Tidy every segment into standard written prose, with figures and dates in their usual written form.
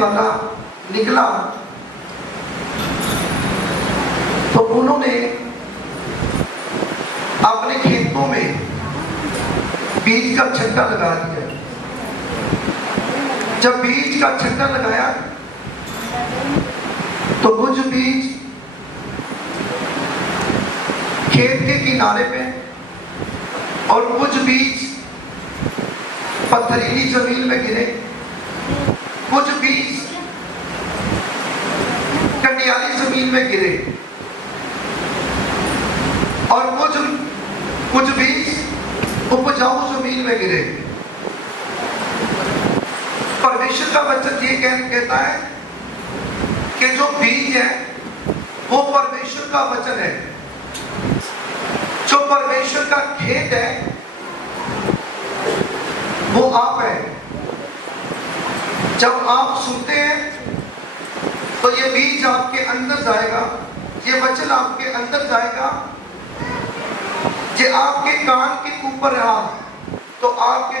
वाला निकला तो उन्होंने अपने खेतों में बीज का छक्का लगा दिया। जब बीज का छक्का लगाया तो कुछ बीज खेत के किनारे पे और कुछ बीज पथरीली जमीन में गिरे, कुछ बीज कंडियाली जमीन में गिरे और कुछ बीज उपजाऊ जमीन में गिरे। परमेश्वर का वचन ये कहता है कि जो बीज है वो परमेश्वर का वचन है, जो परमेश्वर का खेत है वो आप है। जब आप सुनते हैं तो ये बीज आपके अंदर जाएगा, ये वचन आपके अंदर जाएगा। ये आपके कान के ऊपर रहा तो आपके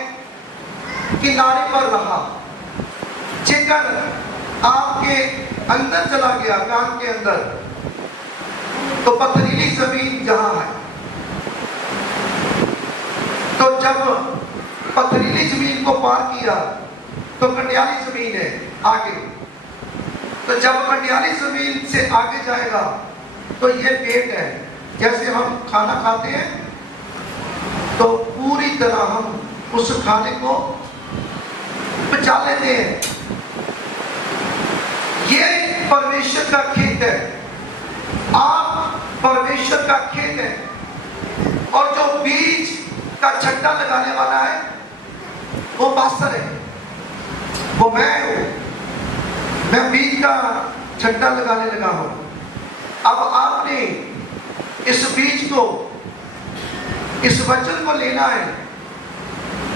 किनारे पर रहा, जेकर आपके अंदर चला गया कान के अंदर तो पथरीली जमीन जहां है। तो जब पथरीली जमीन को पार किया तो कंडियाली जमीन है आगे। तो जब कंडियाली जमीन से आगे जाएगा तो ये पेट है। जैसे हम खाना खाते हैं तो पूरी तरह हम उस खाने को पचा लेते हैं। ये परमेश्वर का खेत है, आप परमेश्वर का खेत है। और जो बीज का छट्टा लगाने वाला है वो पास्टर है, वो मैं हूं। मैं बीज का छट्टा लगाने लगा हूं। अब आपने इस बीज को, इस वचन को लेना है।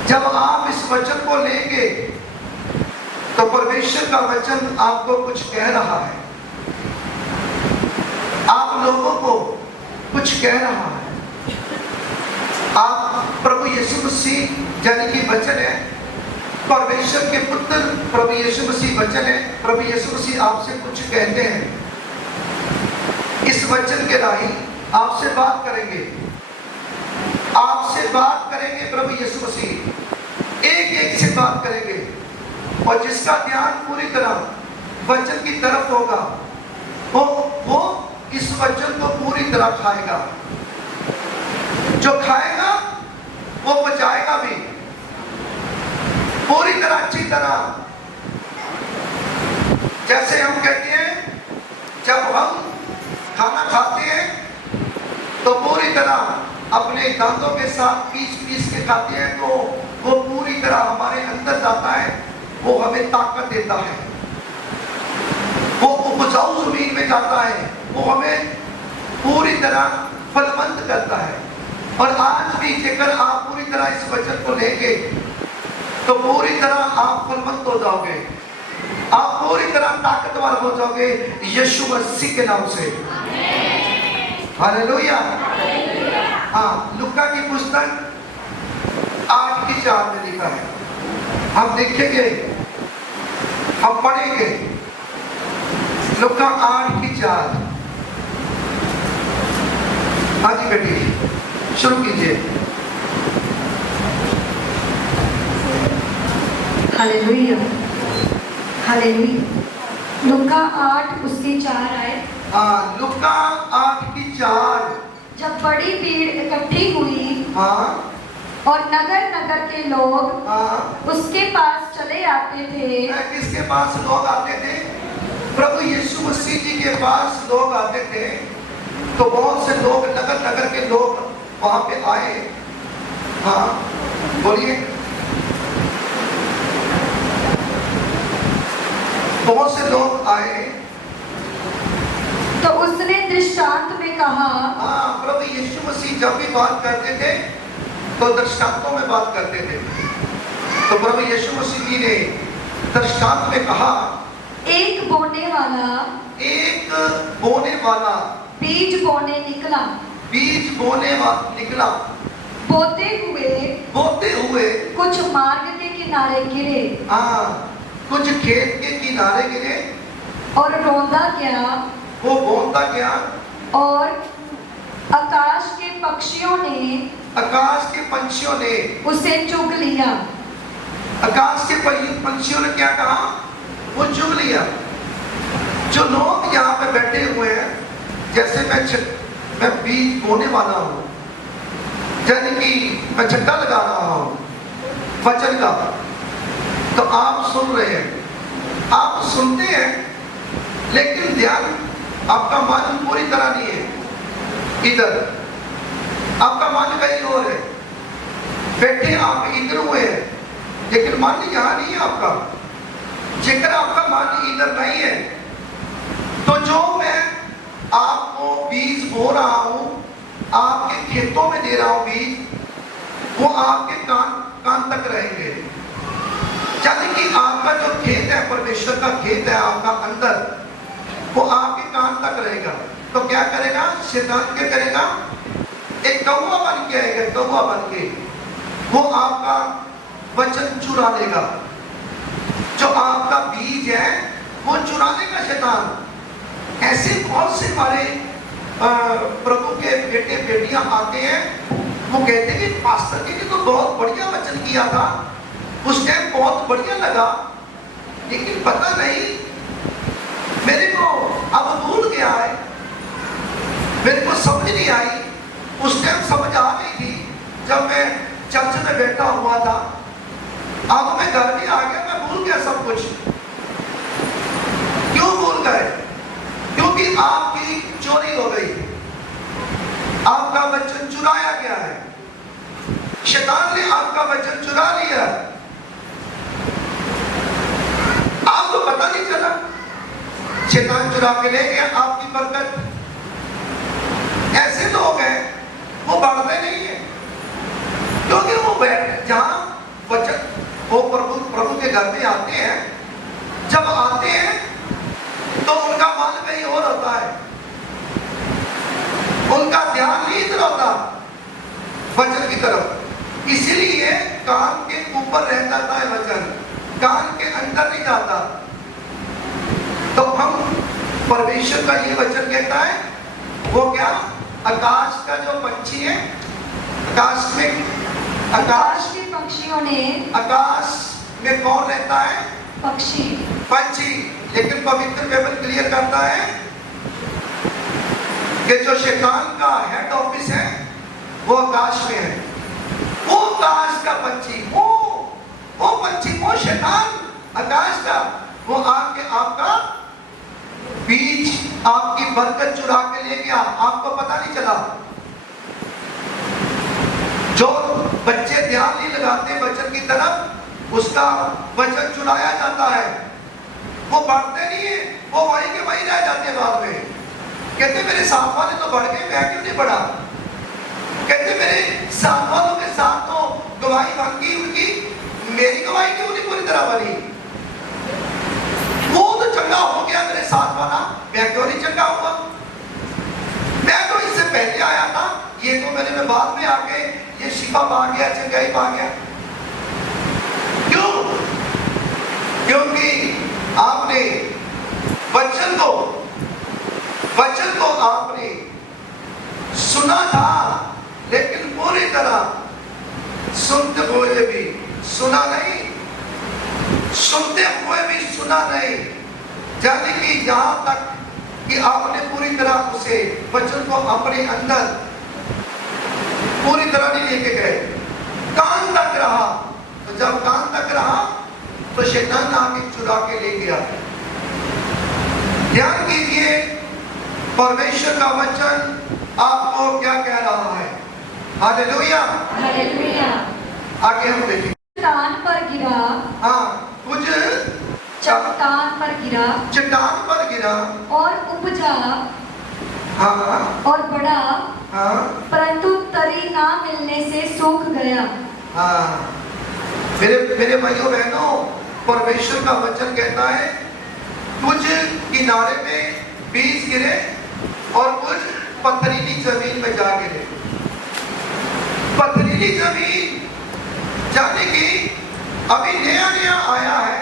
जब आप इस वचन को लेंगे तो परमेश्वर का वचन आपको कुछ कह रहा है, आप लोगों को कुछ कह रहा है। आप प्रभु यीशु मसीह यानी कि वचन है, परमेश्वर के पुत्र प्रभु यीशु मसीह वचन है। प्रभु यीशु मसीह आपसे कुछ कहते हैं, इस वचन के राही आपसे बात करेंगे, आपसे बात करेंगे। प्रभु यीशु मसीह एक एक से बात करेंगे और जिसका ध्यान पूरी तरह वचन की तरफ होगा वो इस वचन को पूरी तरह खाएगा। जो खाएगा वो बचाएगा भी पूरी तरह, अच्छी तरह। जैसे हम कहते हैं जब हम खाना खाते हैं तो पूरी तरह अपने दांतों के साथ पीस के खाते हैं तो वो पूरी तरह हमारे अंदर जाता है, वो हमें ताकत देता है, वो उपजाऊ जमीन में जाता है, वो हमें पूरी तरह फलवंत करता है। और आज भी जेकर आप पूरी तरह इस वचन को लेंगे तो पूरी तरह आप फलवंत हो जाओगे, आप पूरी तरह ताकतवर हो जाओगे यीशु मसीह के नाम से। हालेलुया। हाँ, लुका की पुस्तक 8:4 में लिखा है। हम देखेंगे, हम पढ़ेंगे लुका 8:4। हाँ जी बेटी, शुरू कीजिए। Hallelujah, hallelujah. लुका 8:4 आए। हाँ, लुका 8:4। जब बड़ी भीड़ इकट्ठी हुई, हाँ, और नगर नगर के लोग हाँ, उसके पास चले आते थे। किसके पास लोग आते थे? प्रभु यीशु मसीह जी के पास लोग आते थे। तो बहुत से लोग, नगर नगर के लोग वहां पे आए। हाँ, बोलिए। बहुत से लोग आए तो उसने दृष्टांत में कहा। हाँ, प्रभु यीशु मसीह जब भी बात करते थे तो दृष्टांतों में बात करते थे। तो प्रभु यीशु मसीह जी ने दृष्टांत में कहा, एक बोने वाला बीज बोने निकला। बीज बोने वाला निकला। बोते हुए कुछ मार्ग के किनारे गिरे। हाँ, कुछ खेत के किनारे गिरे, और रौंदा गया, वो बोलता गया, और आकाश के पक्षियों ने आकाश के पंछियों ने, उसे चुग लिया। आकाश के पंछियों ने क्या कहा? वो चुग लिया। जो लोग यहाँ पे बैठे हुए हैं, जैसे मैं बीज बोने वाला हूँ, यानी कि मैं छट्टा लगा रहा हूँ वचन का, तो आप सुन रहे हैं, आप सुनते हैं, लेकिन ध्यान आपका मन पूरी तरह नहीं है इधर, आपका मन कहीं और है। बैठे आप इधर हुए हैं, लेकिन मन यहाँ नहीं है आपका। जेकर आपका मन इधर नहीं है, तो जो मैं आपको बीज बो रहा हूं, आपके खेतों में दे रहा हूं बीज, वो आपके कान तक रहेंगे। यानी कि आपका जो खेत है, परमेश्वर का खेत है आपका अंदर, वो आपके कान तक रहेगा। तो क्या करेगा शैतान? क्या करेगा? एक कौवा बन के आएगा, कौवा बन के वो आपका वचन चुरा लेगा। जो आपका बीज है वो चुरा लेगा शैतान। ऐसे बहुत से हमारे प्रभु के बेटे बेटियां आते हैं, वो कहते हैं कि पास्टर जी ने तो बहुत बढ़िया वचन किया था, उस टाइम बहुत बढ़िया लगा, लेकिन पता नहीं मेरे को अब भूल गया है, मेरे को समझ नहीं आई। उस टाइम समझ आ गई थी जब मैं चर्च में बैठा हुआ था, अब मैं घर में आ गया, मैं भूल गया सब कुछ। क्यों भूल गए? क्योंकि आपकी चोरी हो गई, आपका वचन चुराया गया है, शैतान ने आपका वचन चुरा लिया, आपको पता नहीं चला। शैतान चुरा के ले गया आपकी बरकत। ऐसे लोग हैं वो बढ़ते नहीं है, क्योंकि वो बैठ जहां वचन, वो प्रभु के घर में आते हैं, जब आते हैं तो उनका मन कहीं और होता है, उनका ध्यान नहीं इधर होता वचन की तरफ। इसीलिए कान के ऊपर रह जाता है वचन, कान के अंदर नहीं जाता। तो हम परमेश्वर का ये वचन कहता है, वो क्या? आकाश का जो पंछी है, आकाश में, आकाश के पक्षियों ने, आकाश में कौन रहता है? पक्षी, पंछी। लेकिन पवित्र बाइबल क्लियर करता है कि जो शैतान का हेड ऑफिस है वो आकाश में है। वो आकाश का पंछी, वो पंछी, वो शैतान आकाश का, वो आके आपका बीज, आपकी बरकत चुरा के ले गया, आपको पता नहीं चला। जो बच्चे ध्यान नहीं लगाते वचन की तरफ, उसका वचन चुराया जाता है, वो बढ़ते नहीं है, वो वहीं के वहीं रह जाते हैं। बाद में कहते मेरे साथ वाले तो बढ़ गए, मैं क्यों नहीं बढ़ा? कहते मेरे साथ वालों के साथ तो गवाही बन गई उनकी, मेरी गवाही क्यों नहीं पूरी तरह बनी? वो तो चंगा हो गया मेरे साथ वाला, मैं क्यों नहीं चंगा हुआ? मैं तो इससे पहले आया था, ये तो मेरे में बाद में आके ये शिफा पा गया, चंगाई पा गया। क्यों? क्योंकि आपने वचन को आपने सुना था, लेकिन पूरी तरह सुनते हुए भी सुना नहीं, सुनते हुए भी सुना नहीं, यानी कि यहां तक कि आपने पूरी तरह उसे वचन को अपने अंदर पूरी तरह नहीं लेके गए, कान तक रहा। तो जब कान तक रहा तो शैतान आके चुरा के ले गया। ध्यान कीजिए, परमेश्वर का वचन आपको क्या कह रहा है? Hallelujah, hallelujah. आगे हम देखें। चट्टान पर गिरा, हाँ, कुछ चट्टान पर गिरा, चट्टान पर गिरा और उपजा, हाँ, और बड़ा, हाँ, परंतु तरी ना मिलने से सूख गया। हाँ। मेरे भाइयों बहनों, परमेश्वर का वचन कहता है कुछ किनारे में बीज गिरे और कुछ पथरीली जमीन में जा गिरे। पथरीली जमीन, यानी कि अभी नया नया आया है,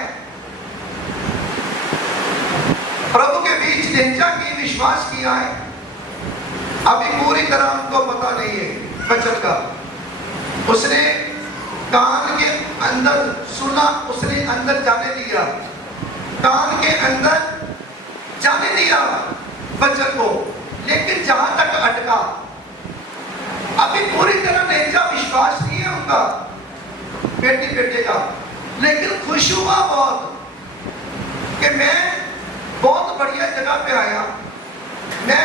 प्रभु के बीच नेचा की विश्वास किया है, अभी पूरी तरह उनको पता नहीं है वचन का। उसने कान के अंदर सुना, उसने अंदर जाने दिया, कान के अंदर जाने दिया वचन को, लेकिन जहां तक अटका, अभी पूरी तरह नेचा विश्वास नहीं है उनका बेटी बेटे का, लेकिन खुश हुआ बहुत कि मैं बहुत बढ़िया जगह पे आया, मैं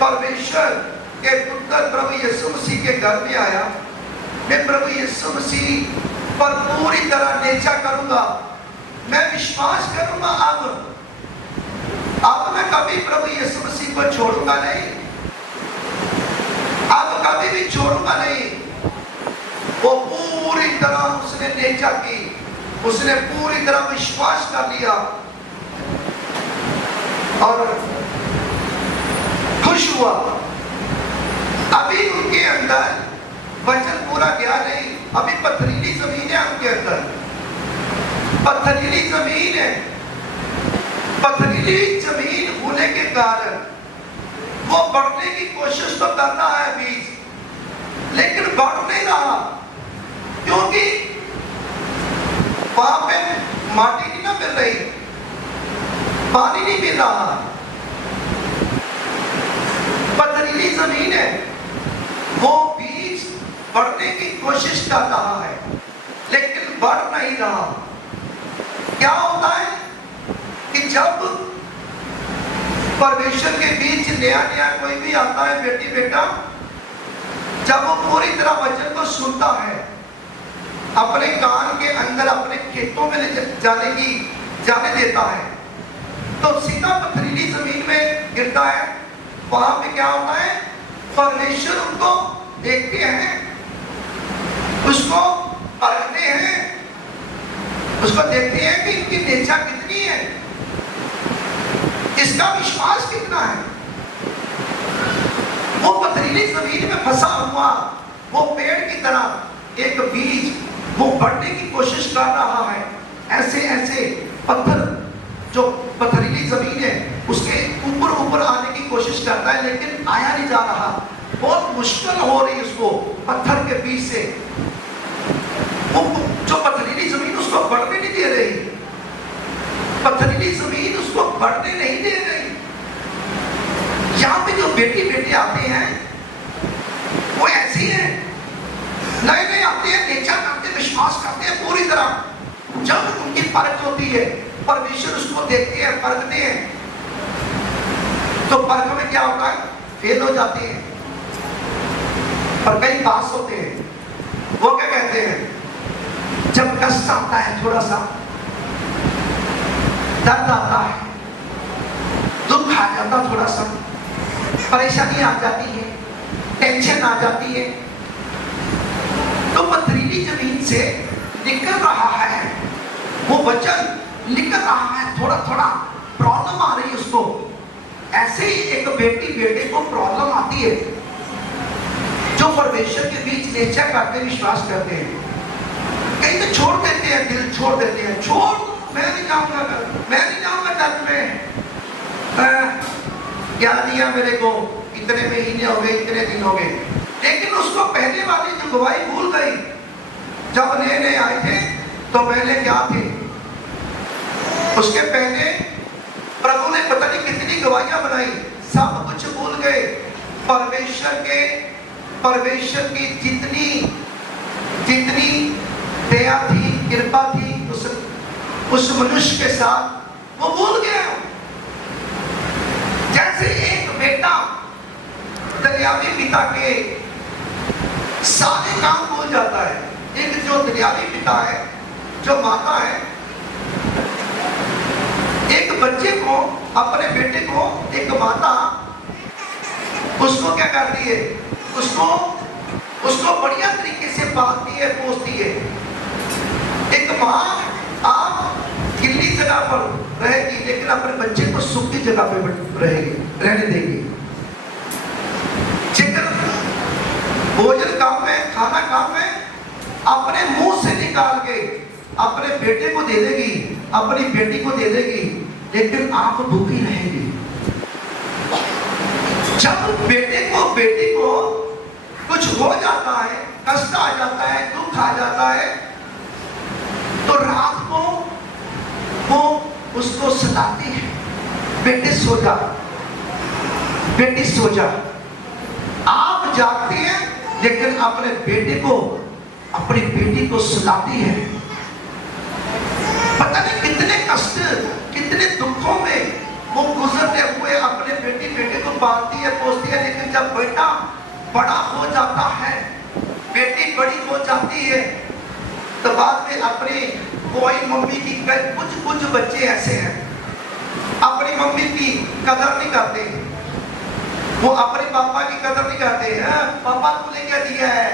परमेश्वर के पुत्र प्रभु यीशु मसीह के घर में आया, मैं प्रभु यीशु मसीह पर पूरी तरह नेचा करूंगा, मैं विश्वास करूंगा। अब मैं कभी प्रभु यीशु मसीह को छोड़ूंगा नहीं, अब कभी भी छोड़ूंगा नहीं। वो पूरी तरह उसने नेचा की, उसने पूरी तरह विश्वास कर लिया और खुश हुआ। अभी उनके अंदर वचन पूरा गया नहीं, अभी पथरीली जमीन है उनके अंदर, पथरीली जमीन है। पथरीली जमीन होने के कारण वो बढ़ने की कोशिश तो कर रहा है बीज, लेकिन बढ़ नहीं रहा, क्योंकि वहां पे माटी नहीं ना मिल रही, पानी नहीं मिल रहा, पथरीली जमीन है। वो बीज बढ़ने की कोशिश कर रहा है, लेकिन बढ़ नहीं रहा। क्या होता है कि जब परमेश्वर के बीच नया नया कोई भी आता है बेटी बेटा, जब वो पूरी तरह वचन को सुनता है, अपने कान के अंदर अपने खेतों में जाने देता है, तो सीधा पथरीली जमीन में गिरता है। वहां पे क्या होता है, परमेश्वर उनको देखते हैं, उसको परखते हैं, उसको देखते हैं कि इनकी नेचा कितनी है, इसका विश्वास कितना है। वो पथरीली जमीन में फंसा हुआ वो पेड़ की तरह एक बीज वो बढ़ने की कोशिश कर रहा है। ऐसे ऐसे पत्थर जो पथरीली जमीन है उसके ऊपर ऊपर आने की कोशिश करता है, लेकिन आया नहीं जा रहा, बहुत मुश्किल हो रही उसको पत्थर के बीच से। वो जो पथरीली जमीन उसको बढ़ने नहीं दे रही, पथरीली जमीन उसको बढ़ने नहीं दे रही। यहाँ पे जो बेटी बेटे आते हैं वो ऐसे ही हैं, नए नए आते हैं, नेचा करते हैं, विश्वास करते हैं पूरी तरह। जब उनकी परख होती है, परमेश्वर उसको देखते हैं, परखते हैं, तो परख में क्या होता है, फेल हो जाते हैं, पर कई पास होते हैं। वो क्या कहते हैं, जब कष्ट आता है, थोड़ा सा दर्द आता है, दुख आ जाता, थोड़ा सा परेशानी आ जाती है, टेंशन आ जाती है, तो पथरीली जमीन से निकल रहा है, वो वचन निकल रहा है, थोड़ा थोड़ा प्रॉब्लम आ रही है उसको। ऐसे ही एक बेटी बेटे को प्रॉब्लम आती है, जो परमेश्वर के बीच नेचा करते विश्वास करते हैं, कहीं तो छोड़ देते हैं, दिल छोड़ देते हैं, छोड़ मैं नहीं जाऊंगा, मैं नहीं जाऊंगा चर्च में, क्या दिया मेरे को, इतने महीने हो गए, इतने दिन हो गए। लेकिन उसको पहले वाली जो गवाही भूल गई। जब नए नए आए थे तो पहले क्या थे, उसके पहले प्रभु ने पता नहीं कितनी गवाहियां बनाई, सब कुछ भूल गए। परमेश्वर की जितनी दया थी, कृपा थी उस मनुष्य के साथ, वो भूल गया। जैसे एक बेटा दरियावी पिता के सारे काम भूल जाता है, एक जो दरियावी पिता है, जो माता है, एक बच्चे को, अपने बेटे को एक माता उसको क्या करती है, उसको बढ़िया तरीके से पालती है, पोसती है। एक माँ आप गिल्ली जगह पर रहेगी, लेकिन अपने बच्चे को सूखी जगह पर रहेगी, रहने देगी। चिकन भोजन काम में, खाना काम में, अपने मुंह से निकाल के अपने बेटे को दे देगी, अपनी बेटी को दे देगी, लेकिन आप भूखी रहेगी। जब बेटी को कुछ हो जाता है, कष्ट आ जाता है, दुख आ जाता है, तो रात को वो उसको सताती है, बेटी सो जा, बेटी सो जा। आप जागती हैं लेकिन अपने अपनी बेटी को सुलाती है। पता नहीं कितने कष्ट, कितने दुखों में वो गुजरते हुए अपने बेटे को पालती है, पोसती है। लेकिन जब बेटा बड़ा हो जाता है, बेटी बड़ी हो जाती है, तो बाद में अपनी कोई मम्मी की कुछ बच्चे ऐसे हैं अपनी मम्मी की कदर नहीं करते, वो अपने पापा की कदर नहीं करते हैं। पापा तूने क्या दिया है?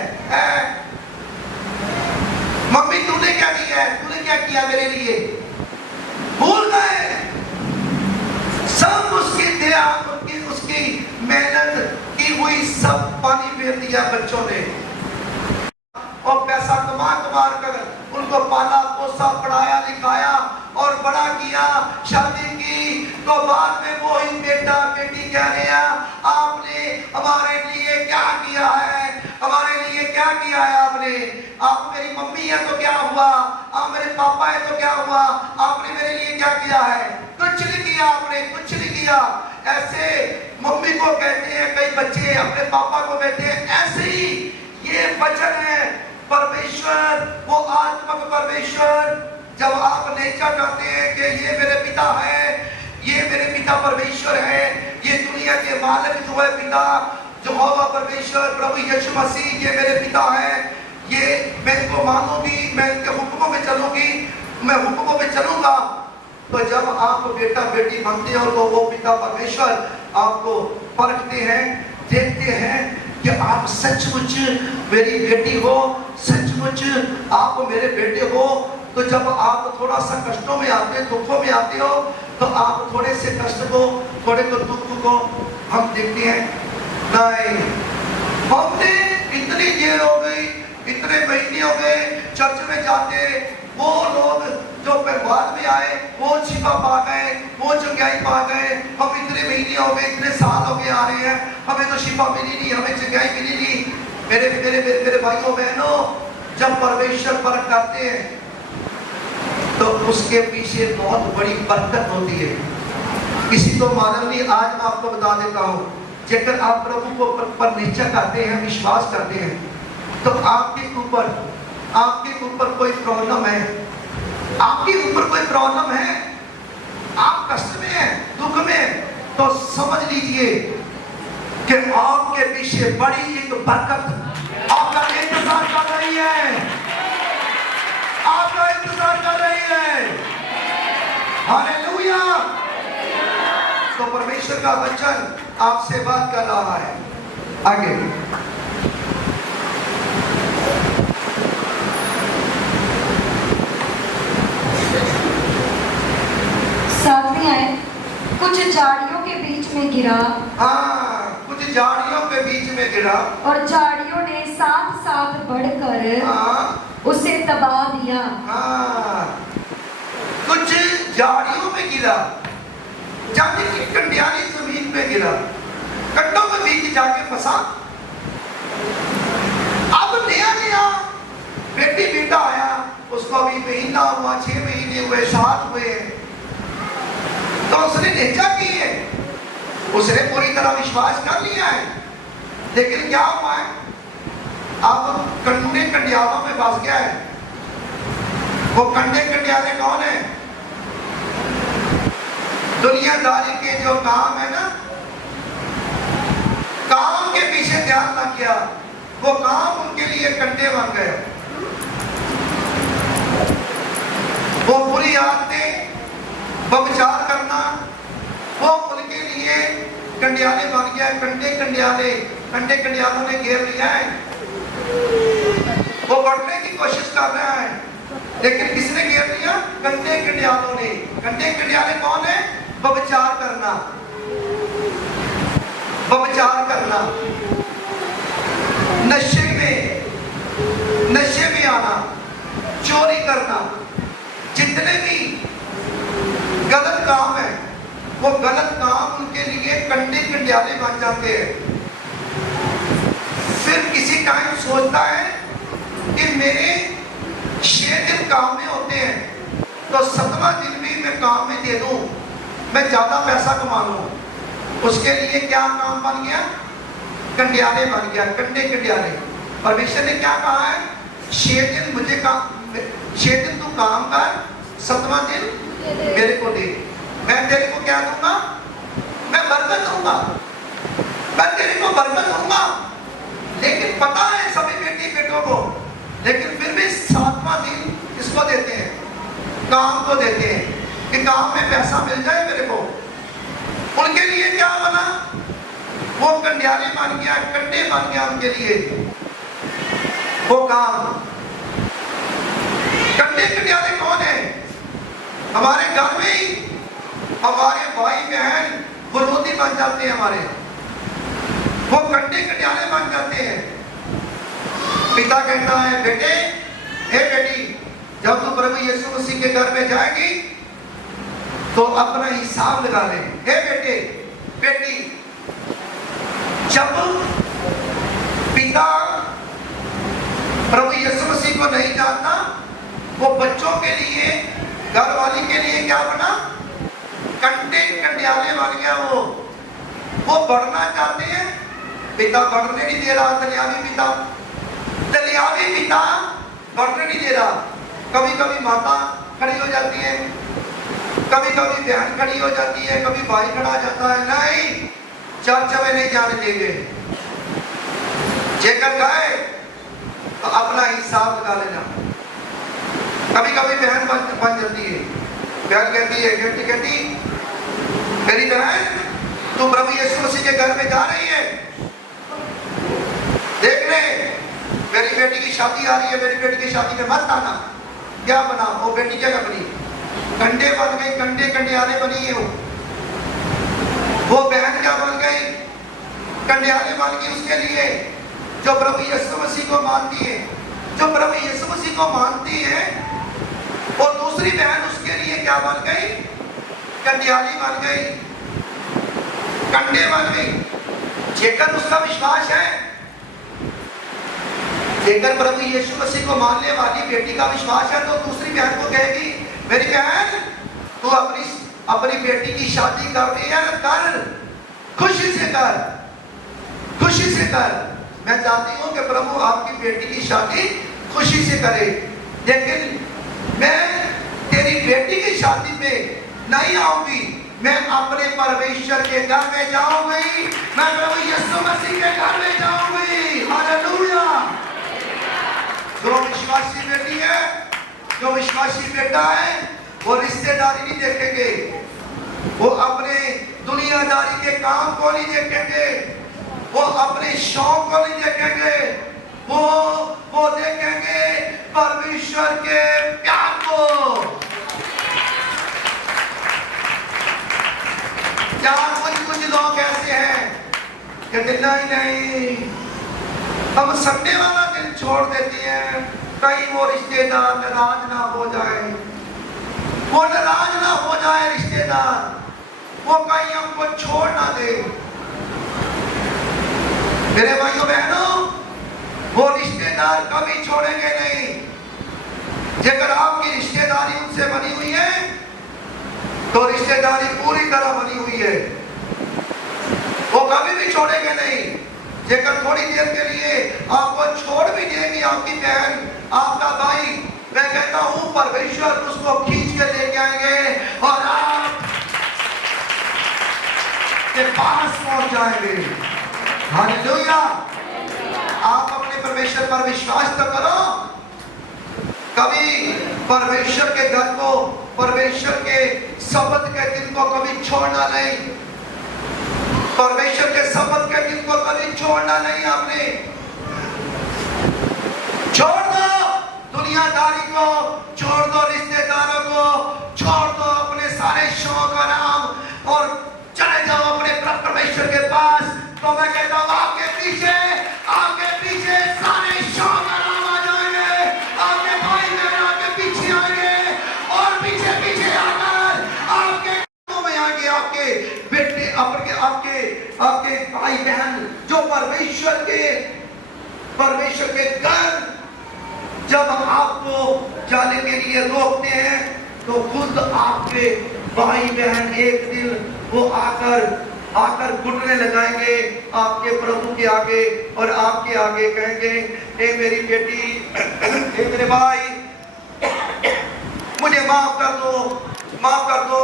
मम्मी तूने क्या दिया है? तूने क्या किया मेरे लिए? भूल गए सब उसकी ध्यान, उसकी मेहनत की हुई सब पानी फेर दिया बच्चों ने, और पैसा कमा कर उनको पाला पोसा, पढ़ाया लिखाया और बड़ा किया, शादी की। तो बाद में वो ही बेटा बेटी कह रहे हैं आपने हमारे लिए क्या किया है? हमारे लिए क्या किया है आपने? आप मेरी मम्मी है तो क्या हुआ? आप मेरे पापा है तो क्या हुआ? आपने मेरे लिए क्या किया है? कुछ नहीं किया आपने, कुछ नहीं किया। ऐसे मम्मी को कहते हैं कई बच्चे, अपने पापा को कहते हैं। ऐसे ही ये वचन है परमेश्वर, वो आत्मक परमेश्वर। जब आप नेचा करते हैं कि ये मेरे पिता है, ये मेरे पिता परमेश्वर है, ये दुनिया के मालिक जो है पिता यहोवा परमेश्वर प्रभु यीशु मसीह, ये मेरे पिता है, ये मैं इनको मानूंगी, मैं इनके हुक्मों में चलूंगी, मैं हुक्मों में चलूंगा। तो जब आप बेटा बेटी बनते हैं और वो पिता परमेश्वर आपको परखते हैं, देखते हैं कि आप सचमुच मेरी बेटी हो, सचमुच आप मेरे बेटे हो। तो जब आप थोड़ा सा कष्टों में आते, दुखों में आते हो, तो आप थोड़े से कष्ट को, थोड़े को दुख को हम देखते हैं नहीं, हमने इतनी देर हो गई, इतने महीने हो गए चर्च में जाते, वो लोग जो बाद में आए वो छिपा पा गए, वो जंगाई पा गए। हम इतने महीने हो गए, इतने साल हो गए आ रहे हैं, हमें तो शिफा मिली नहीं, हमें जंगाई मिली नहीं। मेरे मेरे मेरे, मेरे भाइयों बहनों, जब परमेश्वर परख करते हैं तो उसके पीछे बहुत बड़ी बरकत होती है। किसी को मालूम नहीं, आज मैं आपको बता देता हूँ, जेकर आप प्रभु को पर निश्चय करते हैं, विश्वास करते हैं, तो आपके ऊपर कोई प्रॉब्लम है, आपके ऊपर कोई प्रॉब्लम है, आप कष्ट में हैं, दुख में, तो समझ लीजिए कि आपके पीछे बड़ी एक बरकत आपका इंतजार कर रही है, आपका इंतजार कर रही है। हालेलुया। तो परमेश्वर का वचन आपसे बात कर रहा है। आगे सातवीं आयत, कुछ झाड़ियों के बीच में गिरा। हाँ, कुछ झाड़ियों के बीच में गिरा और झाड़ियों ने साथ साथ बढ़कर हाँ, उसे दबा दिया। हाँ, कुछ झाड़ियों में गिरा, जाने की कंडियाली जमीन पे गिरा, कंडों के बीच जाके फंसा। अब नया बेटी बेटा आया, उसको अभी महीना हुआ, 6 महीने हुए, 7 हुए, तो उसने निश्चय की है, उसने पूरी तरह विश्वास कर लिया है। लेकिन क्या हुआ है, अब कंडे कंडियालों में फंस गया है। वो कंडे कंडियाले कौन है? दुनियादारी के जो काम है ना, काम के पीछे ध्यान न किया, वो काम उनके लिए कंडे बन गए। वो बुरी आदतें, व्यभिचार करना, वो उनके लिए कंडियाले बन गया। कंडे कंडियालों ने घेर लिया है। वो बढ़ने की कोशिश कर रहा है, लेकिन किसने घेर लिया? कंडे कंडियालों ने। कंडे कंडियाले कौन है? व्यभिचार करना, व्यभिचार करना, नशे में आना, चोरी करना, जितने भी गलत काम है वो गलत काम उनके लिए कंडे कंडियाले बन जाते हैं। फिर किसी टाइम सोचता है कि मेरे 6 दिन काम में होते हैं, तो 7वां दिन भी मैं काम में दे दूं, मैं ज्यादा पैसा कमा लूं। उसके लिए क्या काम बन गया? कंडियाले बन गया, कंडे कंडियाले। परमेश्वर ने क्या कहा है? 6 दिन मुझे काम, 6 दिन तू काम कर, 7वां दिन मेरे को दे। मैं तेरे को क्या दूंगा? मैं बरकत दूंगा, मैं तेरे को बरकत दूंगा। लेकिन पता है सभी बेटी बेटों को, लेकिन फिर भी 7वां दिन किसको देते हैं? काम को देते हैं कि काम में पैसा मिल जाए मेरे को। उनके लिए क्या बना? वो कंडियाले बन गया, कंडे बन गया उनके लिए वो काम। कंडे कंडियाले कौन है? हमारे घर में ही हमारे भाई बहन विरोधी बन जाते हैं हमारे, वो कंडे कंडियाले बन जाते हैं। पिता कहता है बेटे, हे बेटी, जब तू प्रभु यीशु मसीह के घर में जाएगी तो अपना हिसाब लगा ले। हे बेटे बेटी, जब पिता प्रभु यीशु मसीह को नहीं जानता, वो बच्चों के लिए, घर वाली के लिए क्या बना? कंडे कंडियाले बन गया। वो बढ़ना चाहते हैं, पिता बढ़ने नहीं दे रहा। दलियावी पिता बढ़ने नहीं दे रहा। कभी कभी माता खड़ी हो जाती है, कभी कभी बहन खड़ी हो जाती है, कभी भाई खड़ा हो जाता है। नहीं, चर्च में नहीं जाने देंगे। जेकर गए तो अपना हिसाब लगा लेना। कभी कभी बहन बन जाती है। बहन कहती है, कहती मेरी बहन, तू प्रभु यीशु मसीह के घर में जा रही है, देख ले मेरी बेटी की शादी आ रही है, मेरी बेटी की शादी में मत आना। क्या बना? वो बेटी क्या बनी? कंडे बन गई, कंडे कंडियाले बनी है वो बहन क्या बन गई? कंडियाले बन गई उसके लिए जो प्रभु यीशु मसीह को मानती है। जो प्रभु यीशु मसीह को मानती है, और दूसरी बहन उसके लिए क्या बन गई? कंडियाली बन गई, कंडे बन गई। जेकर उसका विश्वास है, जेकर प्रभु यीशु मसीह को मानने वाली बेटी का विश्वास है, तो दूसरी बहन को कहेगी, मेरी बहन, तू अपनी बेटी की शादी कर रही है, कर, खुशी से कर, खुशी से कर। मैं चाहती हूं कि प्रभु आपकी बेटी की शादी खुशी से करे, लेकिन मैं तेरी बेटी की शादी में नहीं आऊंगी, मैं अपने परमेश्वर के घर में जाऊंगी, मैं प्रभु यीशु मसीह के घर में जाऊंगी। हालेलुया। जो विश्वासी बेटी है, जो विश्वासी बेटा है, वो रिश्तेदारी नहीं देखेंगे, वो अपने दुनियादारी के काम को नहीं देखेंगे, वो अपने शौक को नहीं देखेंगे, वो देखेंगे परमेश्वर के प्यार को। यार कुछ लोग ऐसे हैं कहते नहीं, हम संडे वाला दिन छोड़ देती हैं, कहीं वो रिश्तेदार नाराज ना हो जाए, वो नाराज ना हो जाए रिश्तेदार, वो कहीं हमको छोड़ ना दे। मेरे भाइयों बहनों, वो रिश्तेदार कभी छोड़ेंगे नहीं। जेकर आपकी रिश्तेदारी उनसे बनी हुई है, तो रिश्तेदारी पूरी तरह बनी हुई है, वो कभी भी छोड़ेंगे नहीं। जेकर थोड़ी देर के लिए आपको छोड़ भी देगी आपकी बहन, आपका भाई, मैं कहता हूं परमेश्वर उसको खींच के लेके आएंगे और आप के पास पहुंच जाएंगे। हालेलुया। आप अपने परमेश्वर पर विश्वास तो करो। कभी परमेश्वर के घर को, परमेश्वर के शब्द के दिन को कभी छोड़ना नहीं, परमेश्वर के शब्द के दिन को कभी छोड़ना नहीं। आपने छोड़ दो दुनियादारी को, छोड़ दो रिश्तेदारों को, छोड़ दो अपने सारे शौक आराम और चले जाओ अपने परमेश्वर के पास। तो मैं कहता हूं आपके पीछे सारे शौक आराम आ जाएंगे, आपके भाई बहन आपके पीछे आएंगे और पीछे आकर आपके में आएंगे, आपके बेटे, आपके आपके आपके भाई बहन जो परमेश्वर के घर जब आपको जाने के लिए रोकते हैं, तो खुद आपके भाई बहन एक दिन वो आकर घुटने लगाएंगे आपके प्रभु के आगे और आपके आगे कहेंगे, ए मेरी बेटी, ए मेरे भाई, मुझे माफ कर दो,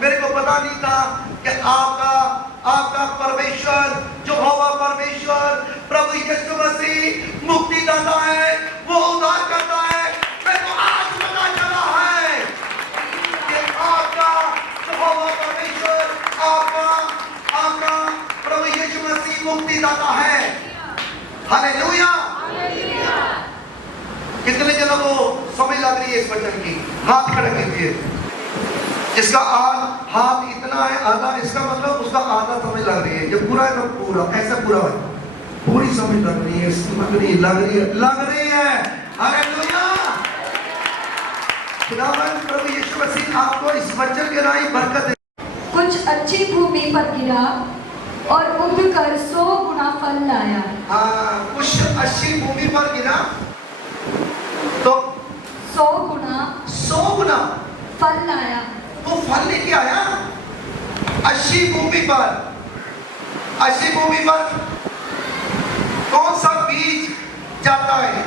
मेरे को पता नहीं था कि आपका परमेश्वर, यहोवा परमेश्वर, प्रभु यीशु मसीह मुक्तिदाता है, वो उद्धार करता है। मेरे को आज पता चला है कि आपका यहोवा परमेश्वर, आपका प्रभु यीशु मसीह मुक्तिदाता है। हालेलुया। कितने जनों को समझ लग रही है इस वचन की? हाथ खड़े कीजिए। जिसका हाथ इतना है आधा, इसका मतलब उसका आधा समझ लग रही है। जो पूरा है तो पूरा, ऐसा पूरा है, पूरी समझ लग रही है, लग रही है। हालेलुया। खुदावंद प्रभु यीशु मसीह आपको इस वचन के राही बरकत दे। कुछ अच्छी भूमि पर गिरा और उगकर 100 गुना फल लाया। कुछ अच्छी भूमि पर गिरा तो 100 गुना फल लाया। वो फल लेके आया। अच्छी भूमि पर कौन सा बीज जाता है?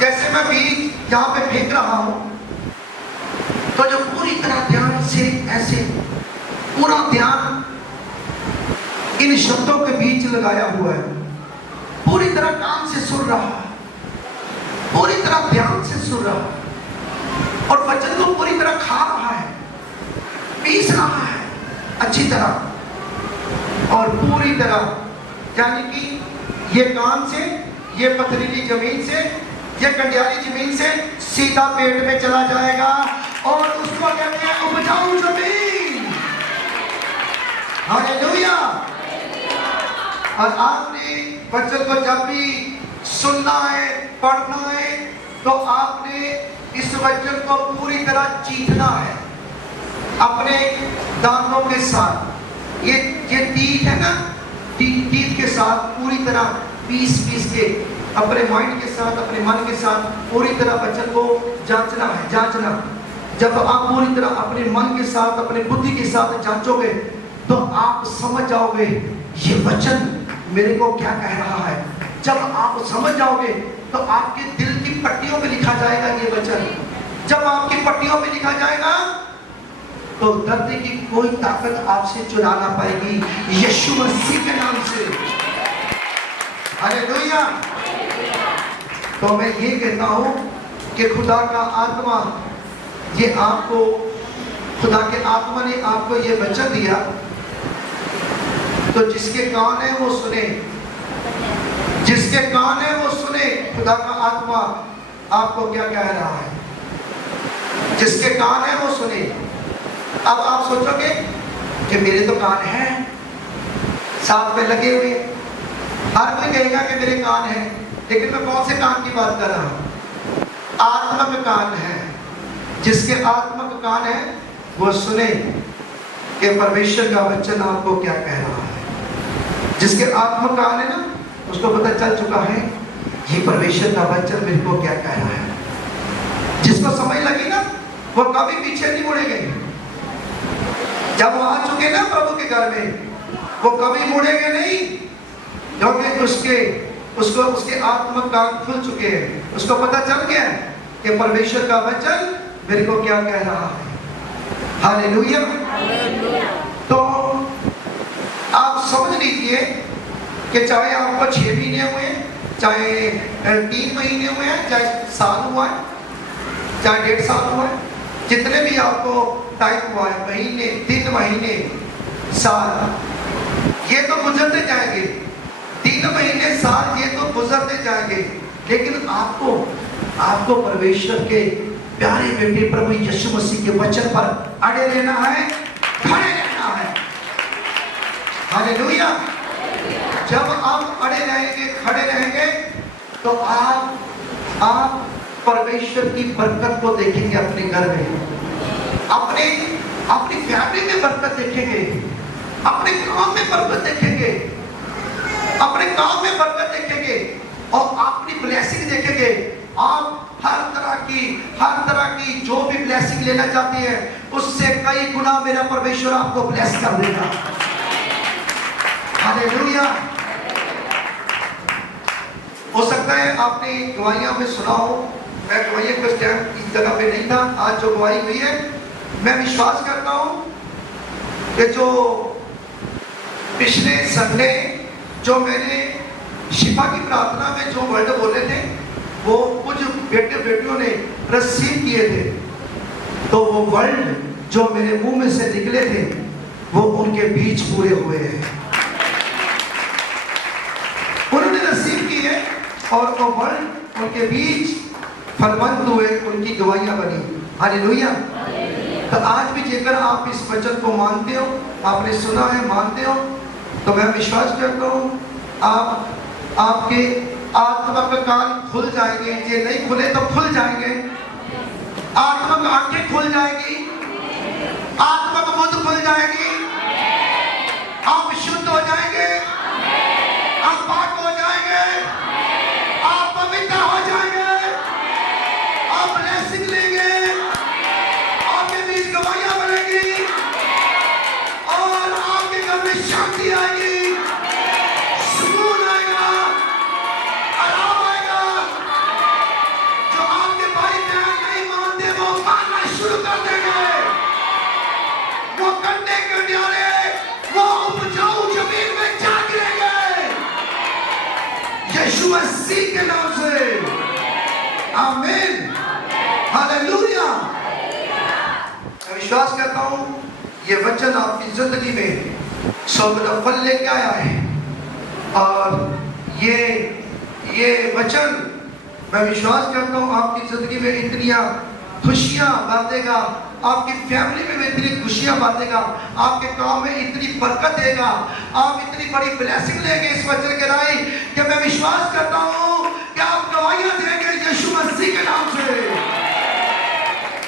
जैसे मैं बीज यहाँ पे फेंक रहा हूं, तो जो पूरी तरह ध्यान से ऐसे पूरा ध्यान इन शब्दों के बीच लगाया हुआ है, पूरी तरह कान से सुन रहा है, पूरी तरह ध्यान से सुन रहा है और वचन को पूरी तरह खा रहा है, पीस रहा है अच्छी तरह और पूरी तरह, यानी कि ये कान से, ये पथरीली जमीन से, ये कंडियाली जमीन से सीधा पेट में चला जाएगा और उसको कहते हैं उपजाऊ जमीन। हालेलुया। और आपने वचन को जब भी सुनना है, पढ़ना है, तो आपने इस वचन को पूरी तरह चीखना है अपने दांतों के साथ। ये तीत है ना, तीत के साथ पूरी तरह पीस के अपने माइंड के साथ, अपने मन के साथ पूरी तरह वचन को जांचना। जब आप पूरी तरह अपने मन के साथ, अपने बुद्धि के साथ जांचोगे, तो आप समझ जाओगे ये वचन मेरे को क्या कह रहा है। जब आप समझ जाओगे तो आपके दिल की पट्टियों में लिखा जाएगा ये वचन। जब आपकी पट्टियों में लिखा जाएगा तो धरती की कोई ताकत आपसे चुरा ना पाएगी, यीशु मसीह के नाम से। हालेलुया। तो मैं ये कहता हूं कि खुदा का आत्मा, ये आपको, खुदा के आत्मा ने आपको ये वचन दिया, तो जिसके कान है वो सुने, जिसके कान है वो सुने खुदा का आत्मा आपको क्या कह रहा है। जिसके कान है वो सुने। अब आप सोचोगे कि मेरे तो कान हैं, साथ में लगे हुए, हर कोई कहेगा कि मेरे कान हैं, लेकिन मैं कौन से कान की बात कर रहा हूं? आत्मक कान है। जिसके आत्मक कान है वो सुने कि परमेश्वर का वचन आपको क्या कह रहा है। जिसके आत्मक कान है ना, उसको पता चल चुका है ये परमेश्वर का वचन मेरे को क्या कह रहा है। जिसको समझ लगी ना, वो कभी पीछे नहीं मुड़ेंगे। जब वो आ चुके ना प्रभु के घर में, वो कभी मुड़ेंगे नहीं, क्योंकि उसके आत्मक कान खुल चुके हैं। उसको पता चल गया कि परमेश्वर का वचन मेरे को क्या कह रहा है। हालेलुया। तो आप समझ लीजिए कि चाहे आपको 6 महीने हुए, चाहे 3 महीने हुए हैं, चाहे साल हुआ है, चाहे 1.5 साल हुआ है, जितने भी आपको टाइम हुआ है, महीने, 3 महीने, साल, ये तो गुजरते जाएंगे। 3 महीने, साल, ये तो गुजरते जाएंगे, लेकिन आपको परमेश्वर के प्यारे बेटे प्रभु यीशु मसीह के वचन पर अड़े रहना है, खड़े रहना है। हालेलुया। जब आप अड़े रहेंगे, खड़े रहेंगे, तो आप परमेश्वर की बरकत को देखेंगे अपने घर में, अपनी फैमिली में बरकत देखेंगे, अपने काम में बरकत देखेंगे, अपने काम में बरकत देखेंगे और अपनी ब्लेसिंग देखेंगे। आप हर तरह की जो भी ब्लेसिंग लेना चाहते हैं उससे कई गुना मेरा परमेश्वर आपको ब्लेस कर देगा। हालेलुया। हो सकता है आपने गवाहियां में सुना हो, मैं गवाहियां को इस टाइम इस जगह पे नहीं था, आज जो गवाही हुई है मैं विश्वास करता हूं कि जो पिछले संडे जो मैंने शिफा की प्रार्थना में जो वर्ड बोले थे वो कुछ बेटे बेटियों ने रिसीव किए थे, तो वो वर्ड जो मेरे मुंह में से निकले थे वो उनके बीच पूरे हुए हैं। उन्होंने रिसीव किए और वो वर्ड उनके बीच फलवंत हुए, उनकी गवाहियां बनी। हालेलुया। तो आज भी जेकर आप इस वचन को मानते हो, आपने सुना है, मानते हो, तो मैं विश्वास करता हूँ आपके आत्मा के कान खुल जाएंगे। ये नहीं खुले तो खुल जाएंगे। आत्मा की आंखें खुल जाएगी, आत्मा का बुद्ध खुल जाएगी, आप शुद्ध हो जाएंगे, आप पाक हो जाएंगे, आप पवित्र हो जाएंगे, आप ब्लेसिंग लेंगे, आपके बीच गवाहियां बनेगी और आपके घर में शांति आएगी, सुकून आएगा, आराम आएगा। जो आपके भाई बहन नहीं मानते वो मानना शुरू कर देंगे। वो कंडे कंडियारे वो उपजाऊ जमीन में जा गिरेंगे यीशु मसीह के नाम से। आमीन। हालेलुया। मैं विश्वास करता हूं ये वचन आपकी जिंदगी में 100 फल लेके आया है और ये वचन मैं विश्वास करता हूं आपकी जिंदगी में इतनी खुशियां बांधेगा, आपकी फैमिली में इतनी खुशियां बांधेगा, आपके काम में इतनी बरकत देगा, आप इतनी बड़ी ब्लेसिंग लेंगे इस वचन के राही कि मैं विश्वास करता हूं कि आप गवाहियां देंगे यीशु मसीह के नाम से।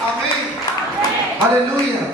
आमीन। हालेलुया।